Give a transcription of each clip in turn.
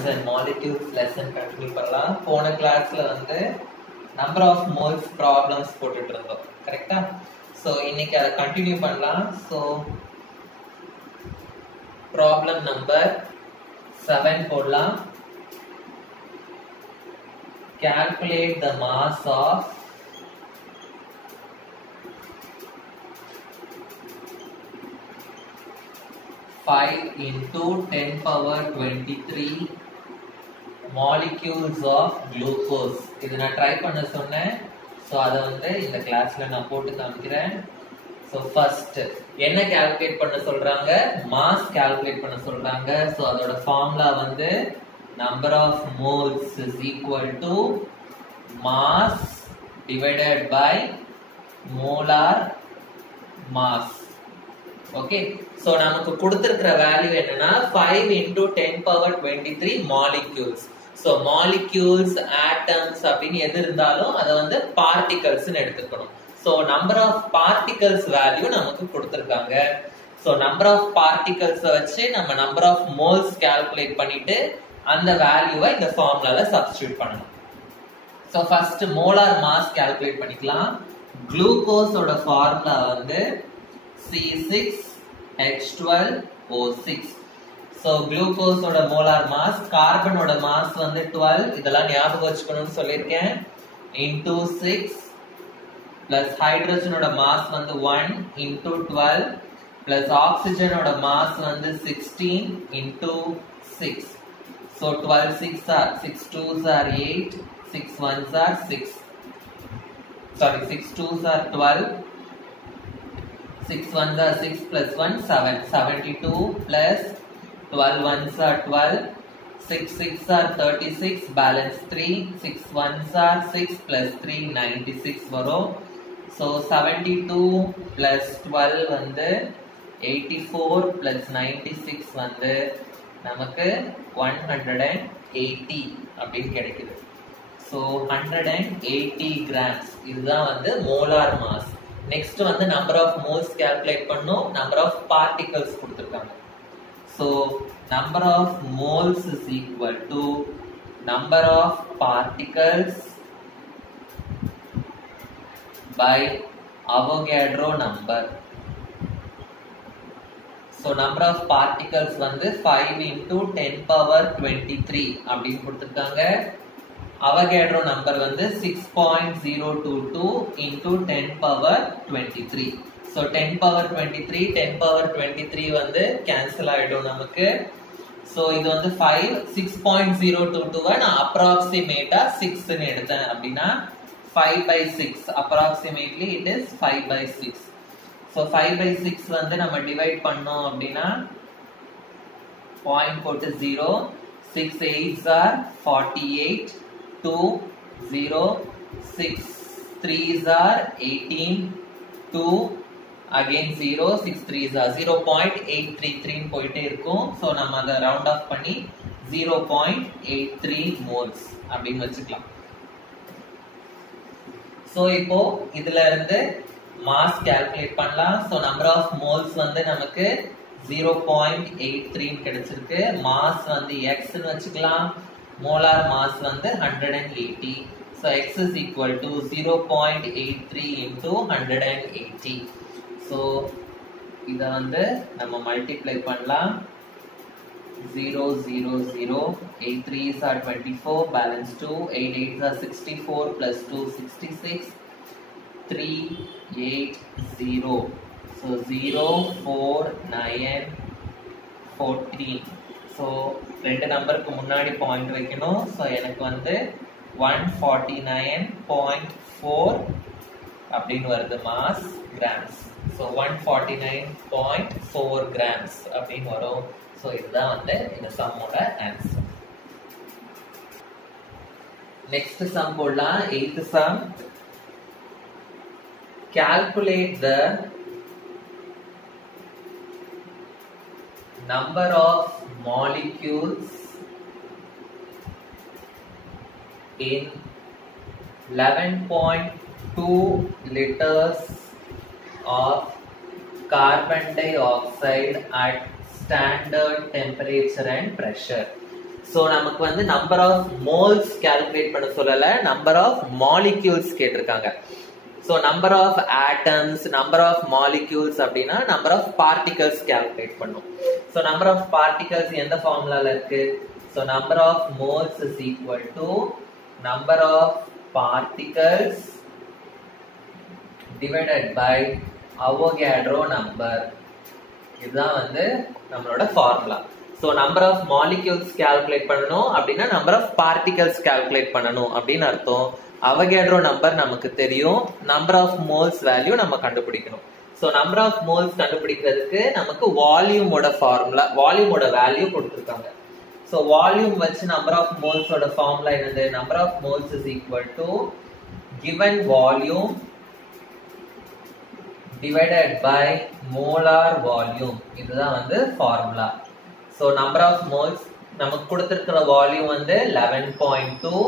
atoms and molecules lesson continue பண்ணலாம். போன கிளாஸ்ல வந்து number of moles problems போட்டுட்டு இருந்தோம். கரெக்ட்டா? சோ இன்னைக்கு அத கண்டினியூ பண்ணலாம். சோ problem number 7 போடலாம். Calculate the mass of into 10 power 23 molecules of glucose. இது நான் ட்ரை பண்ண சொன்னேன். சோ அத வந்து இந்த கிளாஸ்ல நான் போட்டு காமிக்கிறேன். சோ ஃபர்ஸ்ட் என்ன கால்குலேட் பண்ண சொல்றாங்க? மாஸ் கால்குலேட் பண்ண சொல்றாங்க. சோ அதோட ஃபார்முலா வந்து number of moles is equal to mass divided by molar mass. Okay, so நமக்கு கொடுத்திருக்கிற வேல்யூ என்னன்னா 5 into 10 power 23 molecules. So molecules, atoms அப்படின்னு எது இருந்தாலும் அதை வந்து particles ன்னு எடுத்துக்கணும். So number of particles value நமக்கு கொடுத்திருக்காங்க. So number of particles வச்சு நம்ம number of moles calculate பண்ணிட்டு அந்த வேல்யூவை இந்த ஃபார்முலால சப்ஸ்டிட்யூட் பண்ணணும். So first molar mass calculate பண்ணிக்கலாம். குளுக்கோஸ் ஓட ஃபார்முலா வந்து C6H12O6. So glucose ஓட molar mass, carbon ஓட mass வந்து 12. இதெல்லாம் ஞாபகம் வச்சுக்கணும்னு சொல்லிருக்கேன். into 6 plus hydrogen ஓட mass வந்து 1 into 12 plus oxygen ஓட mass வந்து 16 into 6. So 12 6 are 6 2s are 8, 6 1s are 6. Sorry, 6 2s are 12. 6 1s are 6 plus 1 7. 72 plus 12 1s are 12. 6 6 are 36. Balance 3. 6 1s are 6 plus 3 96 வரும். So 72 plus 12 வந்து 84 plus 96 வந்து நமக்கு 180 அப்படின்னு கிடைக்குது. So 180 grams இதுதான் வந்து மோலார் மாஸ். நெக்ஸ்ட் வந்து நம்பர் ஆஃப் மோல்ஸ் கால்குலேட் பண்ணோம். நம்பர் ஆஃப் பார்ட்டிகல்ஸ் கொடுத்திருக்காங்க. So number of moles is equal to number of particles by Avogadro number. So number of particles வந்து 5 into 10 power 23 அப்படின்னு கொடுத்திருக்காங்க. Avogadro number வந்து 6.022 into 10 power 23. So 10 power 23, 10 power 23 வந்து cancel ஆயிடும் நமக்கு. So இது வந்து 5, 6.022 நான் approximate 6 ன்னு எடுத்தேன் அப்படின்னா 5 by 6. Approximately it is 5 by 6. So 5 by 6 வந்து நம்ம divide பண்ணோம் அப்படின்னா point போட்டு 0, 6 8s are 48, 2 0, 6 3s are 18, 2 again 0, 6 3s are 0.833 போயிட்டே இருக்கும். So நம்ம அதை round off பண்ணி 0.83 moles அப்படின்னு வச்சுக்கலாம். So இப்போ இதுல இருந்து mass calculate பண்ணலாம். So number of moles வந்து நமக்கு 0.83 கிடைச்சிருக்கு. mass வந்து x ன்னு வச்சுக்கலாம். molar mass வந்து 180. So x is equal to 0.83 into 180. So இத வந்து நம்ம மல்டிப்ளை பண்ணலாம். 0 0 0, 8 3s are 24, balance 2, 8 8s are 64 plus 2 66, 3 8 0. So 0 4 9 14. So ரெண்டு நம்பருக்கு முன்னாடி பாயிண்ட் வைக்கணும். So எனக்கு வந்து 149.4 அப்படின்னு வருது மாஸ் கிராம்ஸ். So 149.4 grams அப்படின்னு வரும். So இதுதான் வந்து இந்த சம்மோட ஆன்சர். நெக்ஸ்ட் சம் போடலாம். 8th sum. Calculate the number of molecules in 11.2 liters of carbon dioxide at standard temperature and pressure. So நமக்கு வந்து நம்பர் ஆஃப் மோல்ஸ் கால்குலேட் பண்ண சொல்லல, நம்பர் ஆஃப் மாலிக்யூல்ஸ் கேட்டிருக்காங்க. So number of atoms, number of molecules அப்படின்னா number of particles calculate பண்ணும். So number of particles எந்த ஃபார்முலால இருக்கு? So number of moles is equal to number of particles divided by Avogadro number. இதுதான் வந்து நம்மளோட formula. So number of molecules calculate பண்ணனும் அப்படின்னா நம்பர் ஆஃப் பார்ட்டிகல்ஸ் கால்குலேட் பண்ணனும் அப்படின்னு அர்த்தம். அவகேட்ரோ நம்பர் நமக்கு தெரியும், நம்பர் ஆஃப் மோல்ஸ் வேல்யூ நம்ம கண்டுபிடிக்கணும். சோ நம்பர் ஆஃப் மோல்ஸ் கண்டுபிடிக்கிறதுக்கு நமக்கு வால்யூமோட ஃபார்முலா, வால்யூமோட வேல்யூ கொடுத்திருக்காங்க. சோ வால்யூம் வச்சு நம்பர் ஆஃப் மோல்ஸோட ஃபார்முலா என்னது? Number of moles is equal to given volume divided by molar volume. இதுதான் வந்து formula. So number of moles நமக்கு கொடுத்திருக்கிற வால்யூம் வந்து 11.2,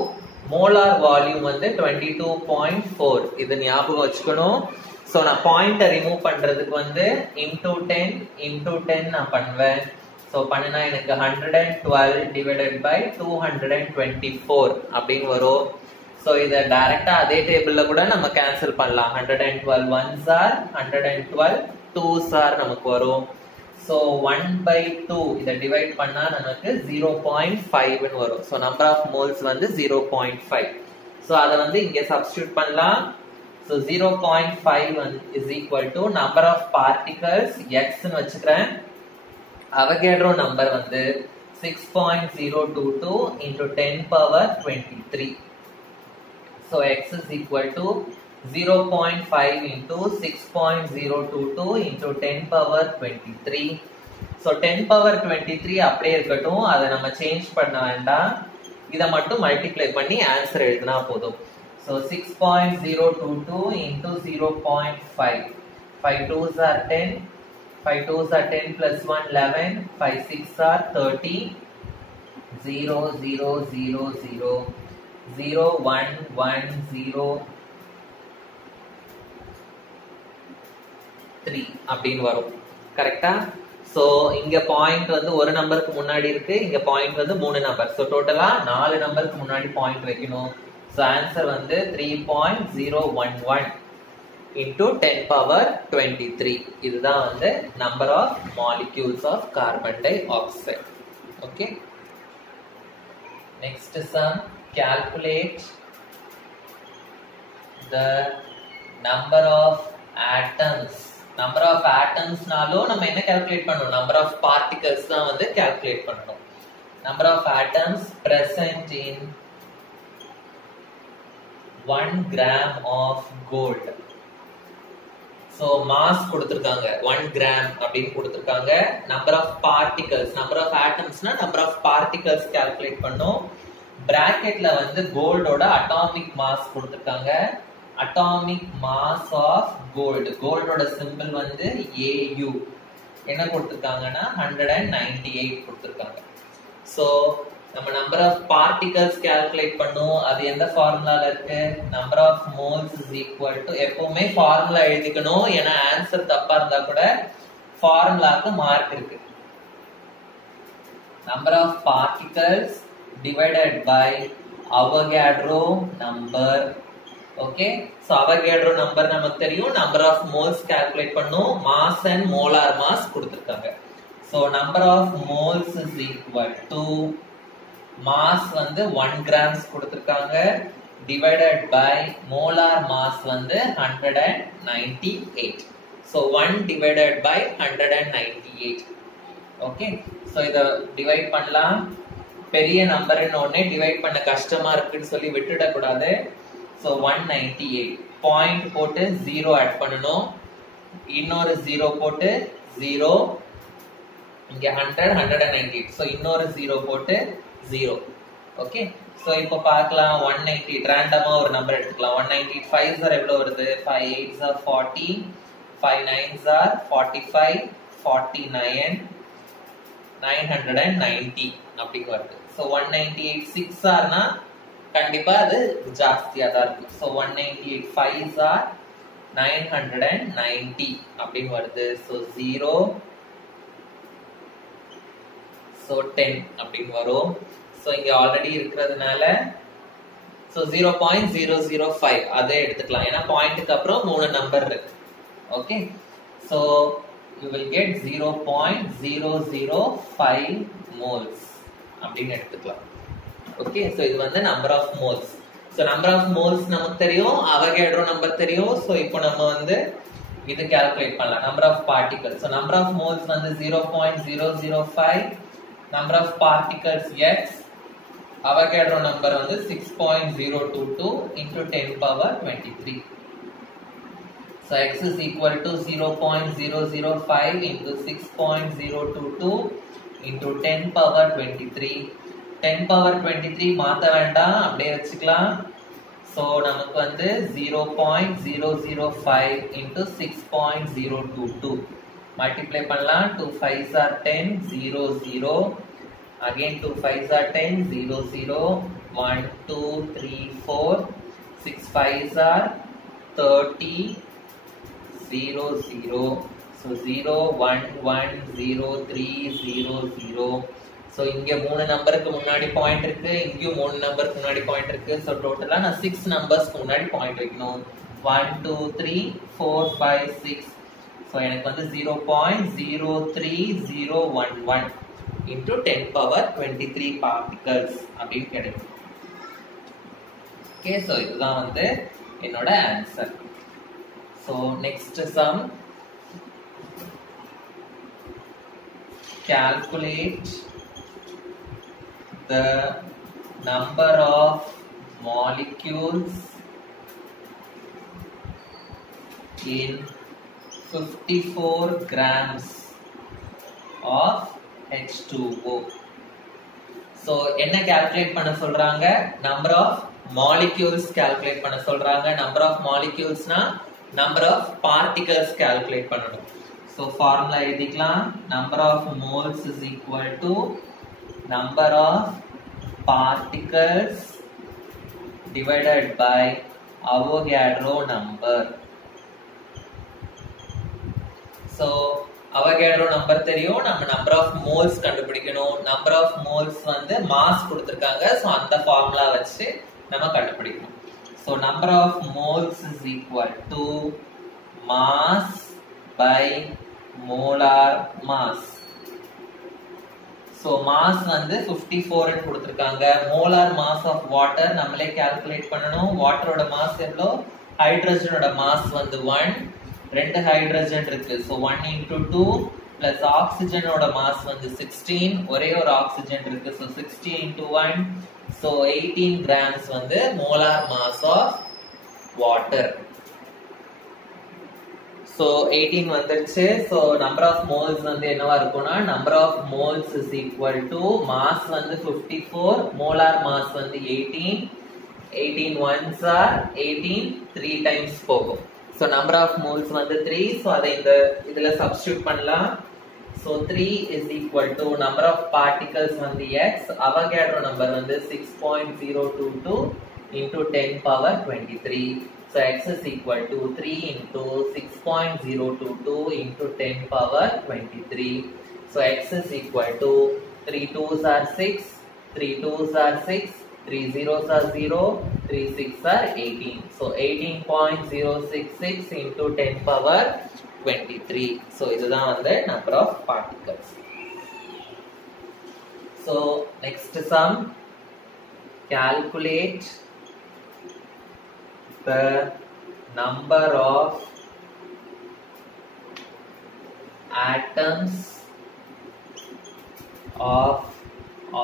மோலார் வால்யூம் வந்து 22.4. இது ஞாபகம் வச்சுக்கணும். சோ நான் பாயிண்ட ரிமூவ் பண்றதுக்கு வந்து into 10 நான் பண்ணுவேன். சோ பண்ணினா எனக்கு 112 divided by 224 அப்படின்னு வரும். சோ இத டைரக்டா அதே டேபிள்ல கூட நம்ம கேன்சல் பண்ணலாம். 112 1s are 112 2s are நமக்கு வரும். சோ 1/2 இத டிவைட் பண்ணா நமக்கு 0.5 ன்னு வரும். சோ நம்பர் ஆஃப் மோல்ஸ் வந்து 0.5. சோ அத வந்து இங்க சப்ஸ்டிட்யூட் பண்ணலாம். So 0.5 is equal to number of particles x ன்னு வச்சுக்கிறேன். அவகேட்ரோ நம்பர் வந்து 6.022 into 10 power 23. So x is equal to 0.5 into 6.022 into 10 power 23. So 10 power 23 அப்படியே இருக்கட்டும், அதை நம்ம சேஞ்ச் பண்ண வேண்டாம். இதை மட்டும் மல்டிப்ளை பண்ணி ஆன்சர் எழுதினா போதும். So 6.022 into 0.5. 5 2s are 10. 5 2s are 10 plus 1 11. 5 6 are 30. 0 0 0 0 0 1 1 0 3 அப்படின்னு வரும். கரெக்டா? சோ இங்க பாயிண்ட் வந்து ஒரு நம்பருக்கு முன்னாடி இருக்கு, இங்க பாயிண்ட் வந்து 3 நம்பர். சோ டோட்டலா 4 நம்பருக்கு முன்னாடி பாயிண்ட் வைக்கணும். சோ ஆன்சர் வந்து 3.011 into 10 power 23. இதுதான் வந்து number of molecules of carbon dioxide. Okay, next sum. Calculate the number of atoms. Number of atoms நாலும் நம்ம என்ன calculate பண்ணணும்? Number of particles தான் வந்து calculate பண்ணணும். Number of atoms present in 1 gram of gold. So mass கொடுத்திருக்காங்க 1 gram அப்படின்னு கொடுத்திருக்காங்க. Number of particles, number of atoms-னா number of particles calculate பண்ணோம். பிராக்கெட்ல வந்து கோல்டோட அட்டாமிக் மாஸ் கொடுத்திருக்காங்க. அட்டாமிக் மாஸ் ஆஃப் கோல்டு, கோல்டோட சிம்பிள் வந்து AU. என்ன கொடுத்திருக்காங்கன்னா 198 கொடுத்திருக்காங்க. சோ நம்ம நம்பர் ஆஃப் பார்ட்டிகல்ஸ் கால்குலேட் பண்ணும். அது எந்த ஃபார்முலால இருக்கு? Number of moles is equal to, எப்பவுமே ஃபார்முலா எழுதிக்கணும், ஏன்னா ஆன்சர் தப்பா இருந்தா கூட ஃபார்முலாக்கு மார்க் இருக்கு. Number of particles divided by Avogadro number. Okay, so Avogadro number நமக்கு தெரியும். number of moles calculate பண்ணும். mass and molar mass கொடுத்திருக்காங்க. so number of moles is equal to mass வந்து 1 grams கொடுத்திருக்காங்க divided by molar mass வந்து 198. so 1 divided by 198. okay, so இத divide பண்ணலாம். பெரிய நம்பர் உடனே டிவைட் பண்ண கஷ்டமா இருக்குன்னு சொல்லி விட்டுட கூடாது. சோ 198 பாயிண்ட் போட்டு 0 ஆட் பண்ணனும். இன்னொரு 0 போட்டு 0, இங்க 100 198. சோ இன்னொரு 0 போட்டு 0. ஓகே, சோ இப்போ பார்க்கலாம். 198 ரேண்டமா ஒரு நம்பர் எடுத்துக்கலாம். 198 5s are எவ்வளவு வருது? 5 8s are 40, 5 9s are 45, 49, 990 அப்படி வருது. சோ 198 6 ஆர்னா கண்டிப்பா அது ஜாஸ்தியா தான் இருக்கு. சோ 198 5s are 990 அப்படின்னு வருது. சோ 0, சோ 10 அப்படின்னு வரும். சோ இங்க ஆல்ரெடி இருக்கிறதுனால சோ 0.005 அதே எடுத்துக்கலாம் ஏன்னா பாயிண்ட்க்கு அப்புறம் மூணு நம்பர் இருக்கு okay so you will get 0.005 moles அப்படின்னு எடுத்துக்கலாம் ஓகே சோ இது வந்து number of moles so number of moles நமக்கு தெரியும் அவகேட்ரோ நம்பர் தெரியும் சோ இப்போ நம்ம வந்து இது கால்குலேட் பண்ணலாம் number of particles so number of moles வந்து 0.005 number of particles x Avogadro number வந்து 6.022 into 10 power 23 so x is equal to 0.005 into 6.022 into 10 power 23 10 power 23 மாத்த வேண்டாம் அப்படியே வச்சுக்கலாம் சோ நமக்கு வந்து 0.005 into 6.022 multiply பண்ணலாம் 2 5s are 10 0 0 again 2 5s are 10 0 0 1 2 3 4 6 5s are 30 0 0 so 0 1 1 0 3 0 0 so இங்க மூணு நம்பருக்கு முன்னாடி பாயிண்ட் இருக்கு இங்கேயும் மூணு நம்பருக்கு முன்னாடி பாயிண்ட் இருக்கு so டோட்டலா நான் 6 நம்பர்ஸ்க்கு முன்னாடி பாயிண்ட் வைக்கணும் 1 2 3 4 5 6 so எனக்கு வந்து 0.03011 into 10 power 23 particles அப்படின்னு கிடைக்கும் okay so இதுதான் வந்து என்னோட answer so next sum calculate the number of molecules in 54 grams of H2O. So என்ன calculate பண்ண சொல்றாங்க number of molecules calculate பண்ண சொல்றாங்க number of molecules னா number of particles calculate பண்ணணும் so formula எழுதிக்கலாம் number of moles is equal to number of particles divided by Avogadro number so Avogadro number தெரியும் நம்ம number of moles கண்டுபிடிக்கணும் number of moles வந்து mass கொடுத்திருக்காங்க so அந்த formula வச்சு நம்ம கண்டுபிடிக்கணும் so number of moles is equal to mass by molar mass so mass வந்து 54 ன்னு கொடுத்திருக்காங்க molar mass of water நம்மளே calculate பண்ணனும் வாட்டரோட mass எவ்வளோ ஹைட்ரஜனோட mass வந்து 1 ரெண்டு ஹைட்ரஜன் இருக்கு so 1 into 2 plus ஆக்ஸிஜனோட mass வந்து 16 ஒரே ஒரு ஆக்ஸிஜன் இருக்கு so 16 into 1 so 18 grams வந்து molar mass of water so 18 வந்துருச்சு so number of moles வந்து என்னவா இருக்கும்னா number of moles is equal to mass வந்து 54 molar mass வந்து 18 ones are 18 3 times போகும் so number of moles வந்து 3 so அதை இந்த இதுல substitute பண்ணலாம் so 3 is equal to number of particles வந்து x Avogadro number வந்து 6.022 into 10 power 23 so x is equal to 3 into 6.022 into 10 power 23 so x is equal to 3 2s are 6 3 2s are 6 3 zeros are 0 3 6 are 18 so 18.066 into 10 power 23 so இதுதான் வந்து number of particles so next sum calculate the number of atoms of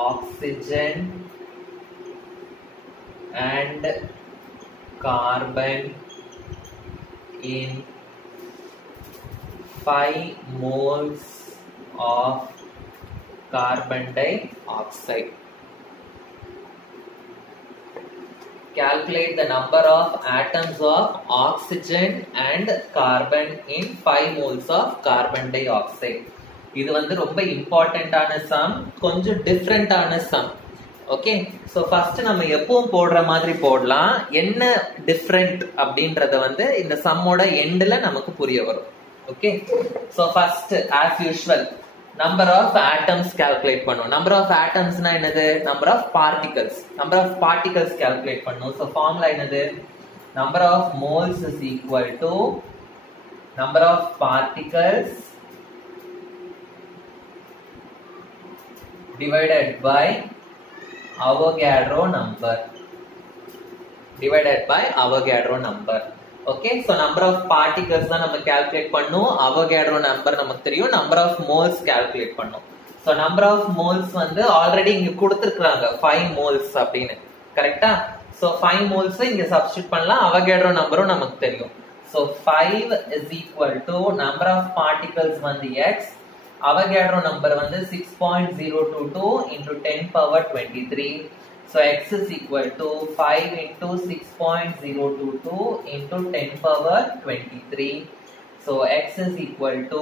oxygen and carbon in 5 moles of carbon dioxide. Calculate the number of atoms of oxygen and carbon in 5 moles of carbon dioxide. இது வந்து ரொம்ப இம்பார்ட்டன்டான some கொஞ்சம் டிஃபரெண்டான some okay so first நம்ம எப்பவும் போடுற மாதிரி போடலாம் என்ன டிஃபரெண்ட் அப்படின்றத வந்து இந்த சம்மோட எண்ட்ல நமக்கு புரிய வரும் okay so first as usual number of atoms calculate பண்ணும். நம்பர் ஆஃப் ஆட்டம்ஸ்னா என்னது? Number of particles. Number of particles calculate பண்ணும். சோ ஃபார்முலா என்னது? Number of moles is equal to number of particles divided by Avogadro number. Divided by Avogadro number. Okay, so number of particles தான் நம்ம calculate பண்ணும். Avogadro number நமக்கு தெரியும். Number of moles calculate பண்ணும். So number of moles வந்து already இங்க கொடுத்திருக்காங்க 5 moles அப்படின்னு. கரெக்ட்டா? So 5 moles இங்க substitute பண்ணலாம். Avogadro numberம் நமக்கு தெரியும். So 5 is equal to number of particles வந்து x. Avogadro number வந்து 6.022 into 10 power 23. So x is equal to 5 into 6.022 into 10 power 23. So x is equal to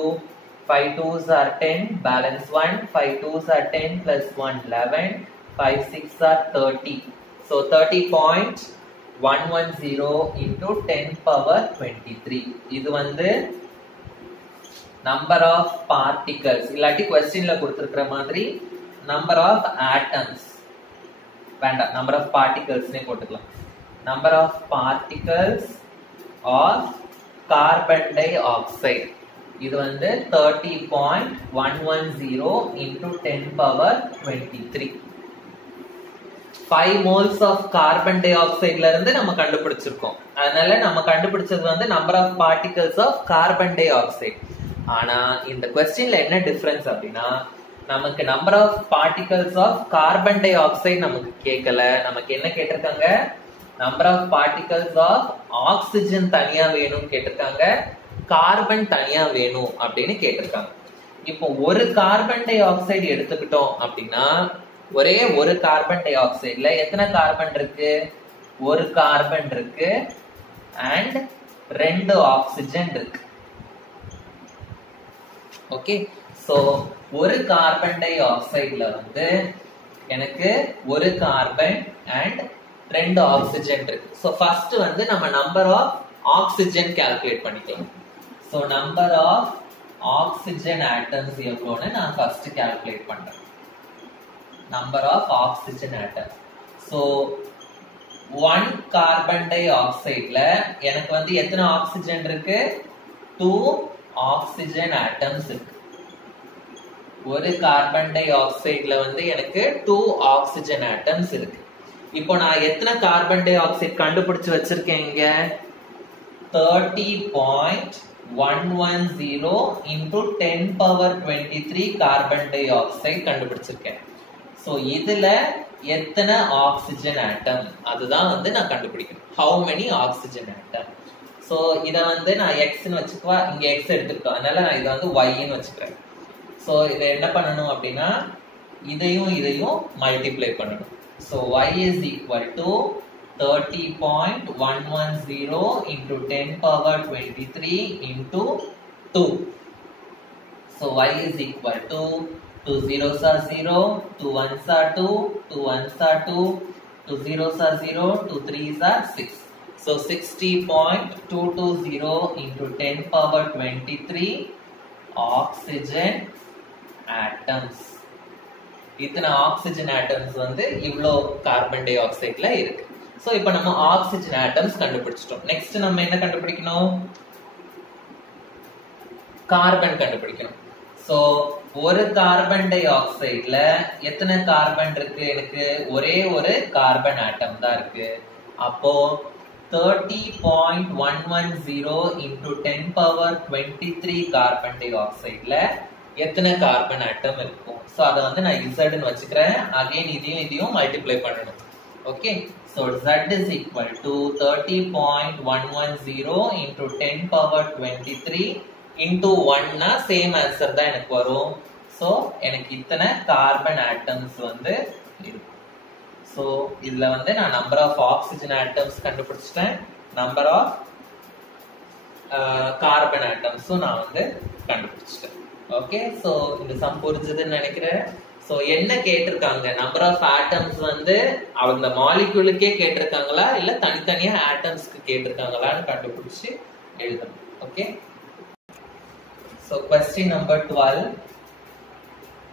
5 2s are 10, balance 1, 5 2s are 10 plus 1 11, 5 6 are 30. So 30.110 into 10 power 23. இது வந்து number of particles. இல்லாட்டி questionல கொடுத்திருக்கிற மாதிரி number of atoms. வேண்டாம், number of particles னே போட்டுக்கலாம். Number of particles of carbon dioxide. இது வந்து 30.110 into 10 power 23. 5 moles of carbon dioxideல இருந்து நம்ம கண்டுபிடிச்சிருக்கோம். அதனால நம்ம கண்டுபிடிச்சது வந்து number of particles of carbon dioxide. ஆனா இந்த क्वेश्चनல என்ன டிஃபரன்ஸ் அப்படினா நமக்கு number of particles of carbon dioxide நமக்கு கேட்கல. நமக்கு என்ன கேட்டிருக்காங்க? Number of particles of oxygen தனியா வேணும் கேட்டிருக்காங்க, கார்பன் தனியா வேணும் அப்படின்னு கேட்டிருக்காங்க. இப்போ ஒரு கார்பன் டை ஆக்சைடு எடுத்துக்கிட்டோம் அப்படின்னா ஒரே ஒரு கார்பன் டை ஆக்சைடுல எத்தனை கார்பன் இருக்கு? ஒரு கார்பன் இருக்கு அண்ட் 2 ஆக்சிஜன் இருக்கு. ஓகே, சோ ஒரு கார்பன் டை ஆக்சைடுல வந்து எனக்கு ஒரு கார்பன் அண்ட் 2 ஆக்சிஜன் இருக்கு. சோ ஃபர்ஸ்ட் வந்து நம்ம நம்பர் ஆஃப் ஆக்சிஜன் கால்குலேட் பண்ணிக்கலாம். So number of oxygen atoms எவ்வளவுன்னு நான் ஃபர்ஸ்ட் கால்குலேட் பண்றேன். Number of oxygen atom. So 1 carbon டை ஆக்சைடுல எனக்கு வந்து எத்தனை ஆக்சிஜன் இருக்கு? 2 ஆக்சிஜன் ஆட்டம்ஸ் இருக்கு. ஒரு கார்பன் டை ஆக்சைடுல வந்து எனக்கு 2 ஆக்சிஜன் ஆட்டம்ஸ் இருக்கு. இப்போ நான் எத்தனை கார்பன் டை ஆக்சைடு கண்டுபிடிச்சு வச்சிருக்கேன் இங்க? 30.110 into 10 power 23 carbon dioxide கண்டுபிடிச்சிருக்கேன். சோ இதுல எத்தனை ஆக்சிஜன் ஆட்டம் அதுதான் வந்து நான் கண்டுபிடிக்கணும். how many oxygen atom. So இத வந்து நான் x ன்னு வச்சுக்குவா, இங்க x எடுத்துட்டோம், அதனால நான் இத வந்து y ன்னு வச்சுக்கிறேன். சோ இத என்ன பண்ணனும் அப்படினா இதையும் மல்டிப்ளை பண்ணனும். So y is equal to 30.110 into 10 power 23 into 2. So y is equal to 2 zeros are 0, 2 ones are 2, 2 ones are 2, 2 zeros are 0, 2 threes are 6. So 60.220 into 10 power 23 oxygen atoms. இத்தனை oxygen atoms வந்து இவ்ளோ carbon டை ஆக்சைடுல இருக்கு. So இப்போ நம்ம oxygen atoms கண்டுபிடிச்சிட்டோம். Next நம்ம என்ன கண்டுபிடிக்கணும்? கார்பன் கண்டுபிடிக்கணும். சோ ஒரு கார்பன் டை ஆக்சைடுல எத்தனை கார்பன் இருக்கு? எனக்கு ஒரே ஒரு கார்பன் ஆட்டம் தான் இருக்கு. அப்போ 30.110 into 10 power 23 கார்பன் டை ஆக்சைடுல எத்தனை கார்பன் ஆட்டம் இருக்கும்? சோ அத வந்து நான் Z ன்னு வச்சுக்கிறேன். அகைன் இதையும் மல்டிப்ளை பண்ணனும். Okay, so Z is equal to 30.110 into 10 power 23 into 1 னா சேம் ஆன்சர் தான் எனக்கு வரும். சோ எனக்கு இத்தனை கார்பன் ஆட்டம்ஸ் வந்து இருக்கு. சோ இதுல வந்து நான் நம்பர் ஆஃப் ஆக்சிஜன் ஆட்டம்ஸ் கண்டுபிடிச்சிட்டேன், நம்பர் ஆஃப் கார்பன் ஆட்டம்ஸும் நான் வந்து கண்டுபிடிச்சிட்டேன். ஓகே, சோ இந்த சம் புரிஞ்சதுன்னு நினைக்கிறேன். சோ என்ன கேட்டிருக்காங்க? நம்பர் ஆஃப் ஆட்டம்ஸ் வந்து அவங்க மாலிக்யூலுக்கே கேட்டிருக்காங்களா இல்ல தனித்தனியா ஆட்டம்ஸ்க்கு கேட்டிருக்காங்களான்னு கண்டுபிடிச்சு எழுதணும். Okay, so question number 12.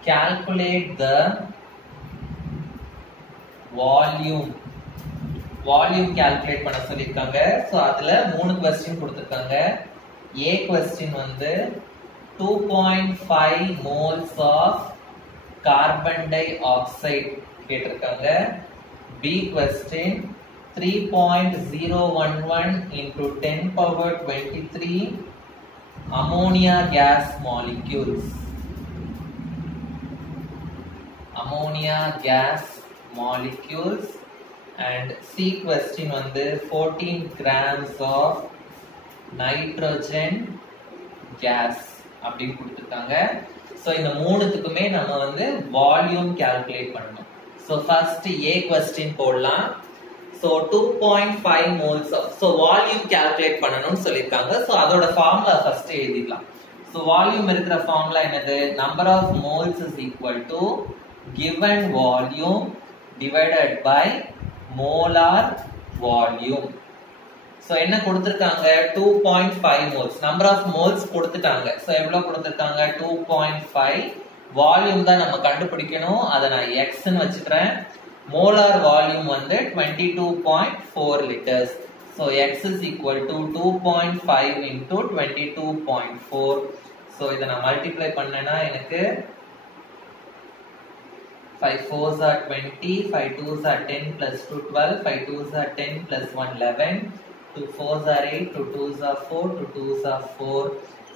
calculate the volume calculate பண்ண சொல்லிருக்காங்க. சோ அதுல மூணு क्वेश्चन கொடுத்திருக்காங்க. A question வந்து 2.5 moles of carbon dioxide கேட்டிருக்காங்க. B question 3.011 into 10 power 23 ammonia gas molecules. And C question வந்து 14 grams of nitrogen gas அப்படின்னு கொடுத்திருக்காங்க. சோ இந்த மூணுத்துக்குமே நம்ம வந்து வால்யூம் கால்குலேட் பண்ணணும். சோ ஃபர்ஸ்ட் A question போடலாம். So 2.5 moles so volume calculate பண்ணனும்னு சொல்லிருக்காங்க. சோ அதோட ஃபார்முலா ஃபர்ஸ்ட் எழுதிடலாம். சோ வால்யூம் இருக்கிற ஃபார்முலா என்னது? number of moles is equal to given volume divided by molar volume. So என்ன கொடுத்திருக்காங்க? 2.5 moles. number of moles கொடுத்துட்டாங்க. சோ எவ்வளவு கொடுத்திருக்காங்க? 2.5. வால்யூம் தான் நம்ம கண்டுபிடிக்கணும். அத நான் x ன்னு வச்சுக்கிறேன். molar volume வந்து 22.4 liters. so x is equal to 2.5 into 22.4. so இத நான் மல்டிப்ளை பண்ணேனா எனக்கு 5 4s are 20, 5 2s are 10 plus 2 12, 5 2s are 10 plus 1 11, 2 4s are 8, 2 2s are 4, 2 2s are 4.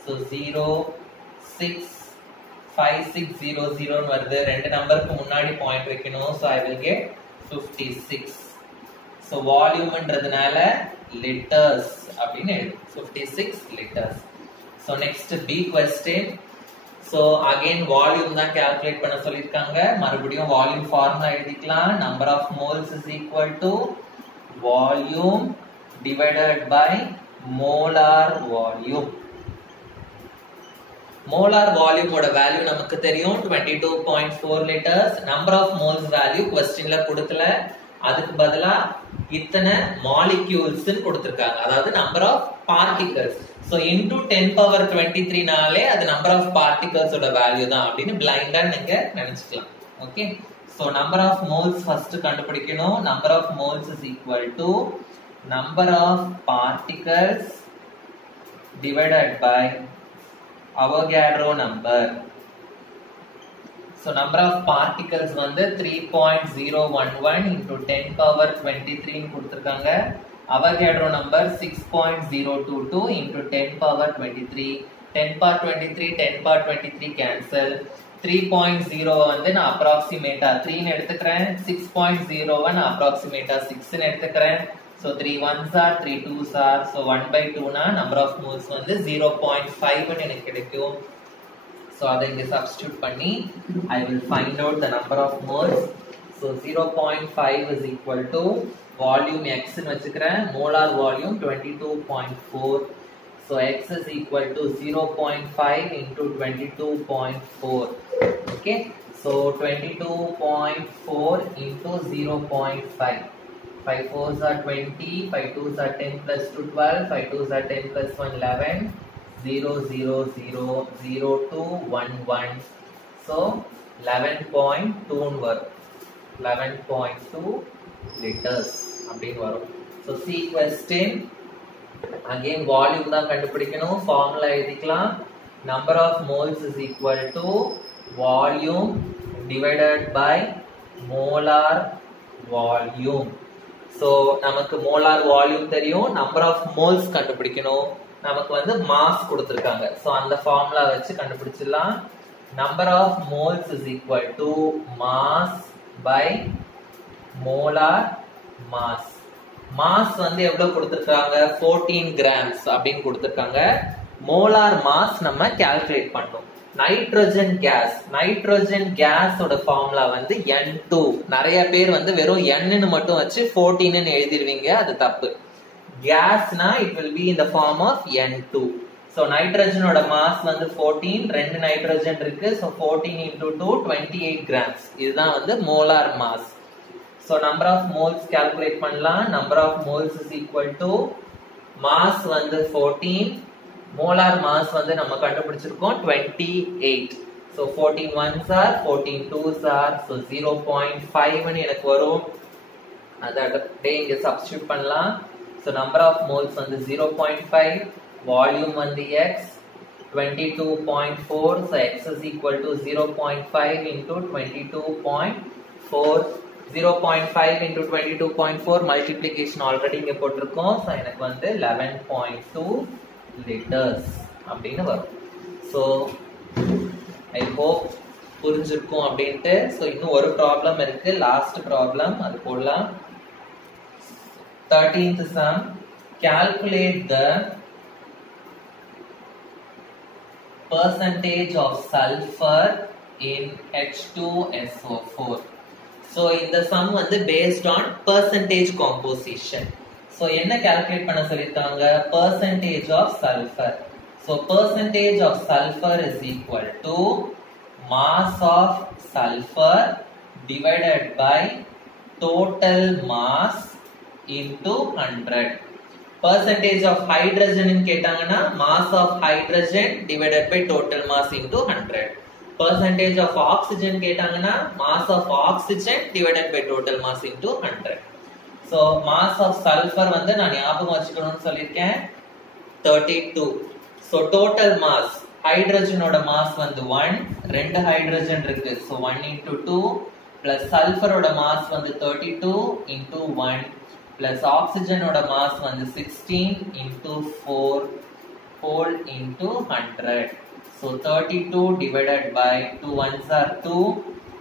so 0 6 5 6 0 0 ன்னு வருது. ரெண்டு நம்பருக்கு முன்னாடி பாயிண்ட் வைக்கணும். so I will get 56. so வால்யூம்ன்றதுனால litres அப்படினு எழுது. 56 liters. so next B question. so again volume தான் கால்குலேட் பண்ண சொல்லிருக்காங்க. மறுபடியும் வால்யூம் ஃபார்முலா எழுதிக்கலாம். number of moles is equal to volume divided by molar volume. molar volume ஓட value நமக்கு தெரியும் 22.4 liters. number of moles value क्वेश्चनல கொடுக்கல. அதுக்கு பதிலா இத்தனை molecules ன்னு கொடுத்திருக்காங்க. அதாவது number of particles. so into 10 power 23 நாலே அது number of particles ஓட வேல்யூ தான் அப்படினு பிளைண்டா நீங்க நினைச்சுக்கலாம். Okay. so number of moles first கண்டுபிடிக்கணும். number of moles is equal to number of particles divided by Avogadro number. so number of particles வந்து 3.011 into 10 power 23 ன்னு கொடுத்திருக்காங்க. Avogadro number 6.022 into 10 power 23. 10 power 23 10 power 23 cancel. 3.0 வந்து நான் approximate 3 ன்னு எடுத்துக்கிறேன். 6.01 approximate 6 ன்னு எடுத்துக்கிறேன். so 3 1s are 3 2s are. so 1/2 னா number of moles வந்து 0.5 ன்னு எனக்கு கிடைக்கும். so அதை இங்க சப்ஸ்டிட்யூட் பண்ணி I will find out the number of moles. so 0.5 is equal to volume x ன்னு வச்சுக்கிறேன். molar volume 22.4. so x is equal to 0.5 into 22.4. okay. so 22.4 into 0.5. 5 4s are 20, 5 2s are 10 plus 2 12, 5 2s are 10 plus 1 11, 0 0 0 0 2 1 1. so 11.2 ன்னு வரும். 11.2 liters அப்படின்னு வரும். so C question again volume தான் கண்டுபிடிக்கணும். Formula எழுதிக்கலாம். number of moles is equal to volume divided by molar volume. so நமக்கு molar volume தெரியும். number of moles கண்டுபிடிக்கணும். நமக்கு வந்து mass கொடுத்திருக்காங்க. so அந்த ஃபார்முலா வச்சு கண்டுபிடிச்சிடலாம். number of moles is equal to mass by molar mass. mass வந்து எவ்வளவு கொடுத்திருக்காங்க? 14 grams அப்படின்னு கொடுத்திருக்காங்க. molar mass நம்ம கால்குலேட் பண்ணோம். நைட்ரோஜன் கேஸ் ஓட ஃபார்முலா வந்து N2. நிறைய பேர் வந்து வெறும் N ன்னு மட்டும் வச்சு 14 ன்னு எழுதிடுவீங்க. அது தப்பு. கேஸ்னா it will be in the form of N2. so நைட்ரஜனோட மாஸ் வந்து 14. ரெண்டு நைட்ரோஜன் இருக்கு. so 14 into 2 28 grams. இதுதான் வந்து molar mass. so number of moles calculate பண்ணலாம். number of moles is equal to mass வந்து 14, molar mass வந்து நம்ம கண்டுபிடிச்சிருக்கோம் 28. So 14 ones are 14 twos are, so 0.5 ன்னு எனக்கு வரும். அதை அப்படியே இங்க சப்ஸ்டிட்யூட் பண்ணலாம். So number of moles வந்து 0.5, volume வந்து x 22.4, so x is equal to 0.5 into 22.4. 0.5 into 22.4 multiplication already இங்க போட்டிருக்கோம். so எனக்கு வந்து 11.2 liters அப்படின்னு வரும். so I hope புரிஞ்சிருக்கும் அப்படின்ட்டு. so இன்னும் ஒரு ப்ராப்ளம் இருக்கு, லாஸ்ட் ப்ராப்ளம், அது போடலாம். 13th sum, calculate the percentage of sulfur in H2SO4. so இந்த sum வந்து based on percentage composition. so என்ன calculate பண்ண சொல்லிருக்காங்க? percentage of sulfur. so percentage of sulfur is equal to mass of sulfur divided by total mass into 100. percentage of hydrogen in கேட்டாங்கன்னா mass of hydrogen divided by total mass into 100. percentage of oxygen கேட்டாங்கன்னா mass of oxygen divided by total mass into 100. so mass of sulfur வந்து நான் ஞாபகம் வச்சுக்கணும்னு சொல்லிருக்கேன் 32. so total mass hydrogen ஓட mass வந்து 1, ரெண்டு hydrogen இருக்கு, so 1 into 2 plus sulfur ஓட mass வந்து 32 into 1 plus oxygen ஓட mass வந்து 16 into 4 whole into 100. so 32 divided by 2 ones are 2,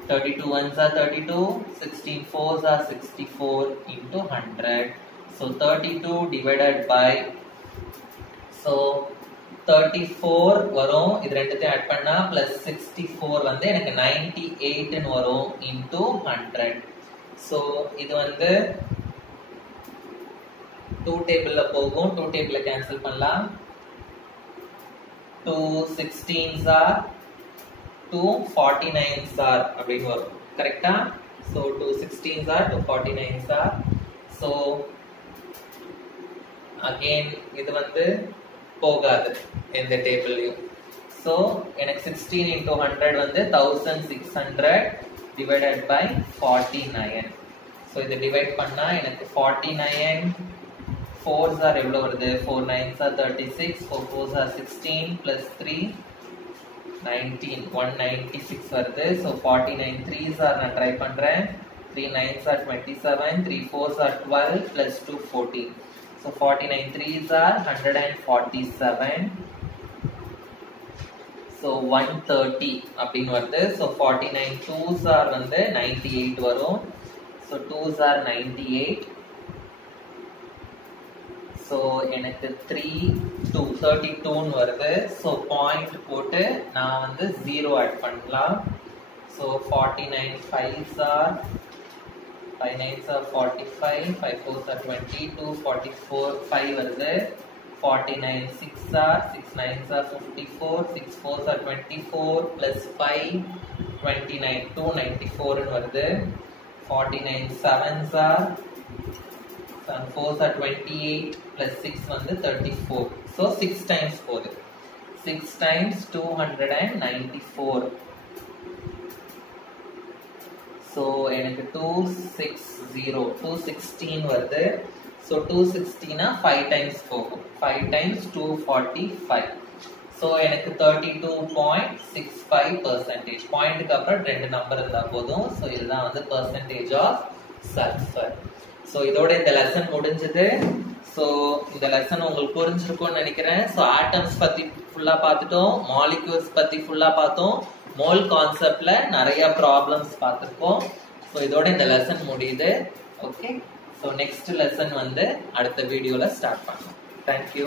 32 ones are 32, 16 fours are 64 into 100. so 32 divided by, so 34 வரும், இது ரெண்டுத்தையும் ஆட் பண்ணா plus 64 வந்து எனக்கு 98 ன்னு வரும் into 100. so இது வந்து 2 டேபிள்ல போகும், 2 டேபிள்ல கேன்சல் பண்ணலாம். 2 16s are 2 49s are அப்படின்னு வரும், கரெக்ட்டா? so 2 16s are 2 49s are. so again இது வந்து போகாது எந்த டேபிள்லயும். so எனக்கு 16 into 100 வந்து 1600 divided by 49. so இதை டிவைட் பண்ணா எனக்கு 49 4s are எவ்வளவு வருது? 4 9s are 36, 4 4s are 16 plus 3 19, 196 வருது. so 49 3s are நான் ட்ரை பண்றேன், 3 9s are 27, 3 4s are 12 plus 2 14. so 49 3s are 147, so 130 அப்படின்னு வருது. so 49 2s are வந்து 98 வரும், so 2s are 98. so எனக்கு 32 ன்னு வருது. so பாயிண்ட் போட்டு நான் வந்து 0 ஆட் பண்ணலாம். so 49 5s are 5 9s are 45, 5 4s are 20, 2 44 5 வருது. 49 6 are 6 9s are 54, 6 4s are 24 plus 5 29 294 ன்னு வருது. 49 7s are 7 4s are 28 plus 6 வந்து 34. so 6 times போகுது, 6 times 294. so எனக்கு 216 வருது. so 216 5 times போகும், 5 times 245. so எனக்கு 32.65%. பாயிண்ட்க்கு அப்புறம் ரெண்டு நம்பர் இருந்தா போதும். so இதுதான் வந்து percentage of sulfur. so இதோட இந்த லெசன் முடிஞ்சது. so இந்த லெசன் உங்களுக்கு புரிஞ்சிருக்கும்னு நினைக்கிறேன். so atoms பத்தி ஃபுல்லா பார்த்துட்டோம், molecules பத்தி ஃபுல்லா பார்த்தோம், மோல் கான்செப்ட்ல நிறைய ப்ராப்ளம்ஸ் பார்த்திருக்கோம். so இதோட இந்த லெசன் முடியுது. ஓகே, so நெக்ஸ்ட் லெசன் வந்து அடுத்த வீடியோல ஸ்டார்ட் பண்ணலாம். Thank you.